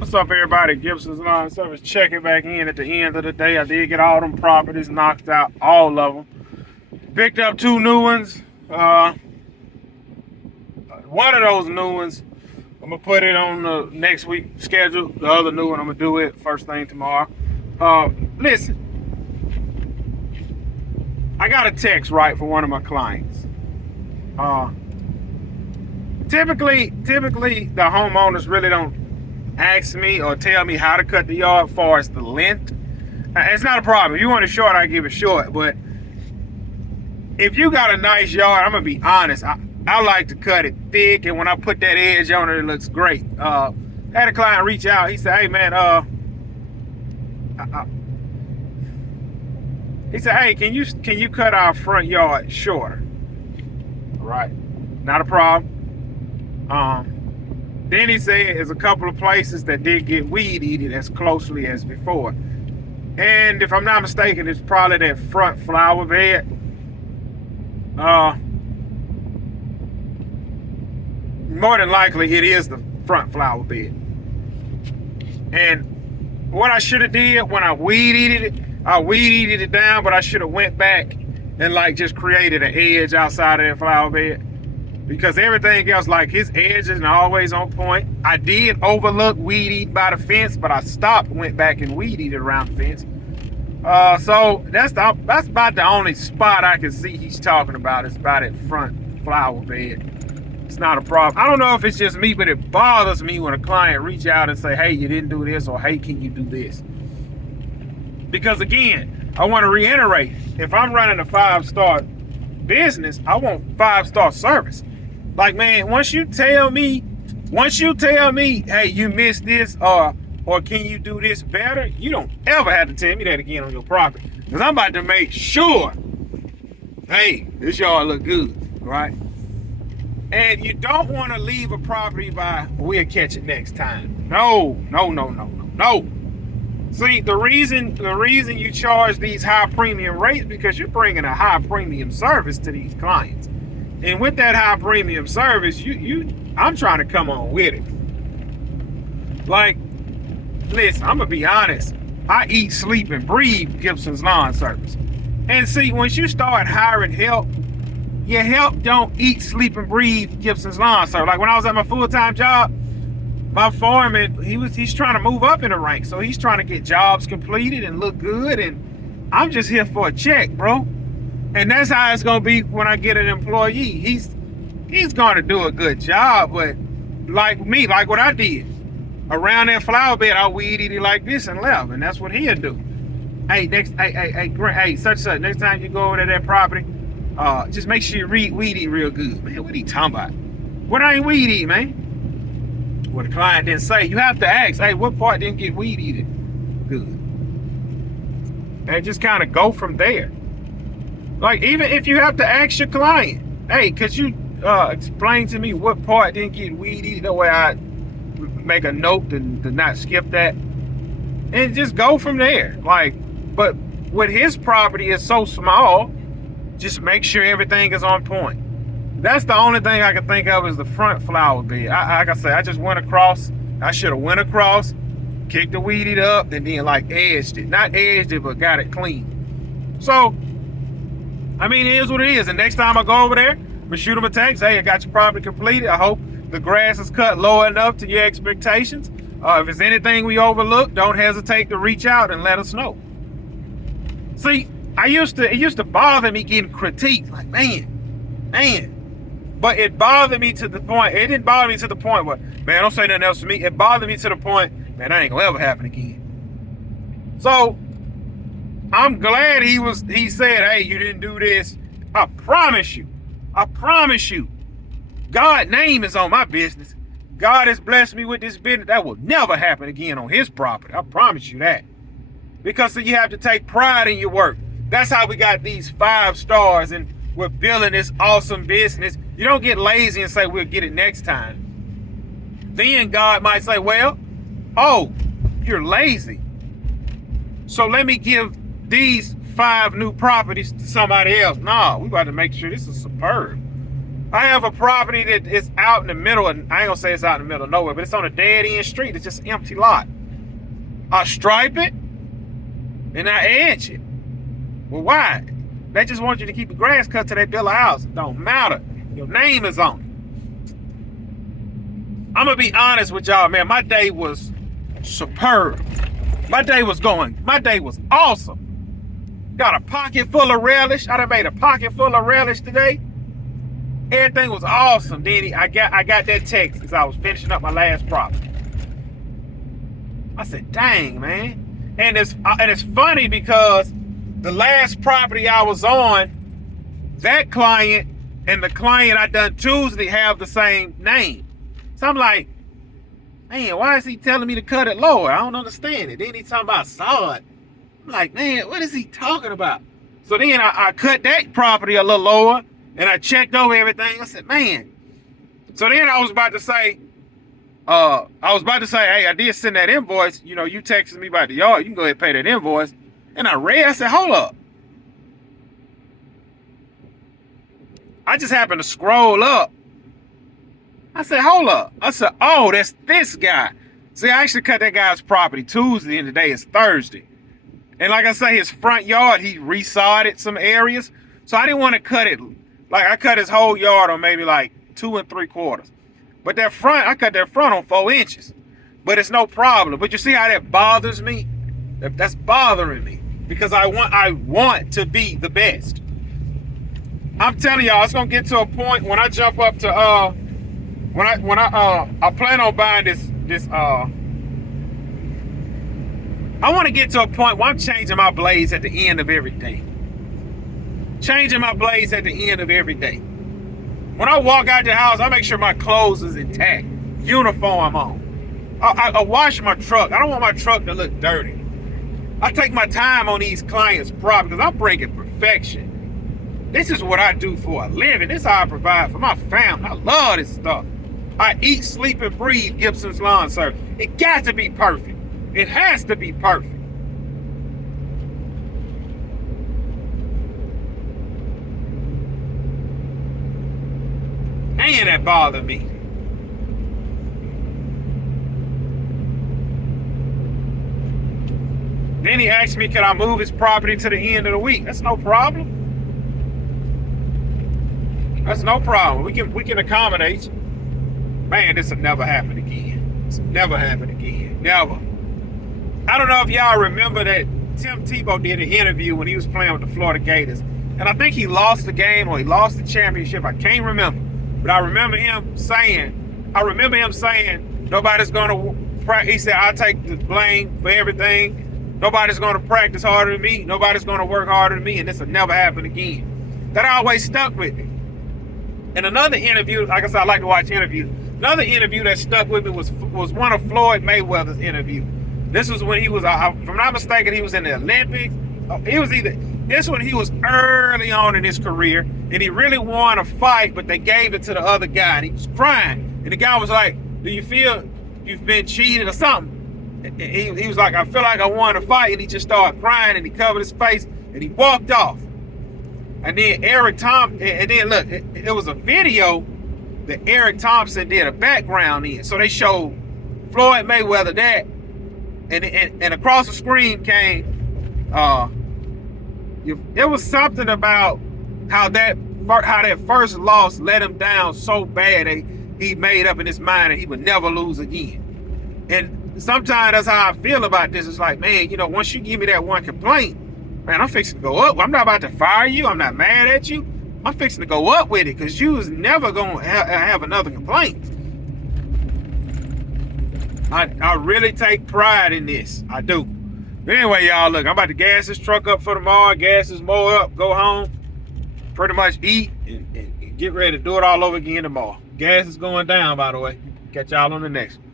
What's up, everybody? Gibson's Lawn Service checking back in at the end of the day. I did get all them properties knocked out, all of them. Picked up 2 new ones. One of those new ones, I'm gonna put it on the next week schedule. The other new one, I'm gonna do it first thing tomorrow. Listen, I got a text right for one of my clients. Typically, the homeowners really don't ask me or tell me how to cut the yard as far as the length. It's not a problem. If you want it short, I give it short. But if you got a nice yard, I'm gonna be honest. I like to cut it thick, and when I put that edge on it, it looks great. Had a client reach out. He said, "Hey man, he said, hey, can you cut our front yard shorter?" All right, not a problem. Then he said there's a couple of places that did get weed eated as closely as before. And if I'm not mistaken, it's probably that front flower bed. More than likely, it is the front flower bed. And what I should have did when I weed eated it down, but I should have went back and like just created an edge outside of that flower bed. Because everything else, like his edges are always on point. I did overlook weed eat by the fence, but I stopped, went back and weed eated around the fence. So that's about the only spot I can see he's talking about is by that front flower bed. It's not a problem. I don't know if it's just me, but it bothers me when a client reach out and say, "Hey, you didn't do this," or "Hey, can you do this?" Because again, I want to reiterate, if I'm running a 5-star business, I want 5-star service. Like, man, once you tell me, hey, you missed this, or can you do this better, you don't ever have to tell me that again on your property. Because I'm about to make sure, hey, this yard look good, right? And you don't want to leave a property by, we'll catch it next time. No. See, the reason you charge these high premium rates because you're bringing a high premium service to these clients. And with that high premium service, I'm trying to come on with it. Like, listen, I'm gonna be honest. I eat, sleep, and breathe Gibson's Lawn Service. And see, once you start hiring help, your help don't eat, sleep, and breathe Gibson's Lawn Service. Like when I was at my full-time job, my foreman, he's trying to move up in the ranks. So he's trying to get jobs completed and look good. And I'm just here for a check, bro. And that's how it's gonna be when I get an employee. He's gonna do a good job, but like me, like what I did. Around that flower bed, I weed eat it like this and left. And that's what he'll do. Hey, such. Next time you go over to that property, just make sure you weed eat real good. Man, what he talking about? What I ain't weed eat, man? What the client didn't say. You have to ask, hey, what part didn't get weed eated good? And just kind of go from there. Like, even if you have to ask your client, hey, could you explain to me what part didn't get weed eated? That way I make a note to not skip that. And just go from there. Like, but with his property is so small, just make sure everything is on point. That's the only thing I can think of is the front flower bed. Like I said, I just went across. I should have went across, kicked the weed eat up, and then like edged it. Not edged it, but got it clean. So, I mean, it is what it is. And next time I go over there, I'm gonna shoot them a text. Hey, I got your property completed. I hope the grass is cut low enough to your expectations. If there's anything we overlook, don't hesitate to reach out and let us know. See, it used to bother me getting critiqued. Like, man. But it bothered me to the point, it didn't bother me to the point where, man, don't say nothing else to me. It bothered me to the point, man, that ain't gonna ever happen again. So, I'm glad he said, hey, you didn't do this. I promise you, God's name is on my business. God has blessed me with this business. That will never happen again on his property. I promise you that. Because you have to take pride in your work. That's how we got these 5 stars and we're building this awesome business. You don't get lazy and say, we'll get it next time. Then God might say, well, oh, you're lazy. So let me give these 5 new properties to somebody else. Nah, we about to make sure this is superb. I have a property that is out in the middle, and I ain't gonna say it's out in the middle of nowhere, but it's on a dead end street. It's just an empty lot. I stripe it and I edge it. Well, why? They just want you to keep the grass cut till they build a house. It don't matter. Your name is on it. I'm gonna be honest with y'all, man. My day was superb. My day was awesome. Got a pocket full of relish. I done made a pocket full of relish today. Everything was awesome. Then I got that text as I was finishing up my last property. I said, dang, man. And it's funny because the last property I was on, that client and the client I done Tuesday have the same name. So I'm like, man, why is he telling me to cut it lower? I don't understand it. Then he's talking about sod. I'm like, man, what is he talking about? So then I cut that property a little lower and I checked over everything. I said, man. So then I was about to say, hey, I did send that invoice. You know, you texted me about the yard. You can go ahead and pay that invoice. And I said, hold up. I just happened to scroll up. I said, hold up. I said, oh, that's this guy. See, I actually cut that guy's property Tuesday and today is Thursday. And like I say, his front yard, he resodded some areas. So I didn't want to cut it. Like I cut his whole yard on maybe like 2 3/4. But that front, I cut that front on 4 inches. But it's no problem. But you see how that bothers me? That's bothering me. Because I want to be the best. I'm telling y'all, it's gonna get to a point when I jump up to I plan on buying this I want to get to a point where I'm changing my blades at the end of every day. Changing my blades at the end of every day. When I walk out the house, I make sure my clothes is intact, uniform on. I wash my truck. I don't want my truck to look dirty. I take my time on these clients' problems because I'm bringing perfection. This is what I do for a living. This is how I provide for my family. I love this stuff. I eat, sleep, and breathe Gibson's Lawn Service. It got to be perfect. It has to be perfect. And that bothered me. Then he asked me, can I move his property to the end of the week? That's no problem. That's no problem. We can accommodate you. Man, this will never happen again. This will never happen again. Never. I don't know if y'all remember that Tim Tebow did an interview when he was playing with the Florida Gators. And I think he lost the game or he lost the championship. I can't remember. But I remember him saying, nobody's going to practice. He said, I take the blame for everything. Nobody's going to practice harder than me. Nobody's going to work harder than me. And this will never happen again. That always stuck with me. And another interview, like I said, I like to watch interviews. Another interview that stuck with me was one of Floyd Mayweather's interviews. This was when he was, if I'm not mistaken, he was in the Olympics. This one he was early on in his career, and he really wanted a fight, but they gave it to the other guy, and he was crying. And the guy was like, do you feel you've been cheated or something? And he was like, I feel like I won a fight, and he just started crying, and he covered his face, and he walked off. And then look, it was a video that Eric Thompson did a background in. So they showed Floyd Mayweather that, and across the screen came, it was something about how that first loss let him down so bad that he made up in his mind that he would never lose again. And sometimes that's how I feel about this. It's like, man, once you give me that one complaint, man, I'm fixing to go up. I'm not about to fire you. I'm not mad at you. I'm fixing to go up with it because you was never going to have another complaint. I really take pride in this. I do. But anyway, y'all, look, I'm about to gas this truck up for tomorrow. Gas this mower up, go home, pretty much eat, and get ready to do it all over again tomorrow. Gas is going down, by the way. Catch y'all on the next one.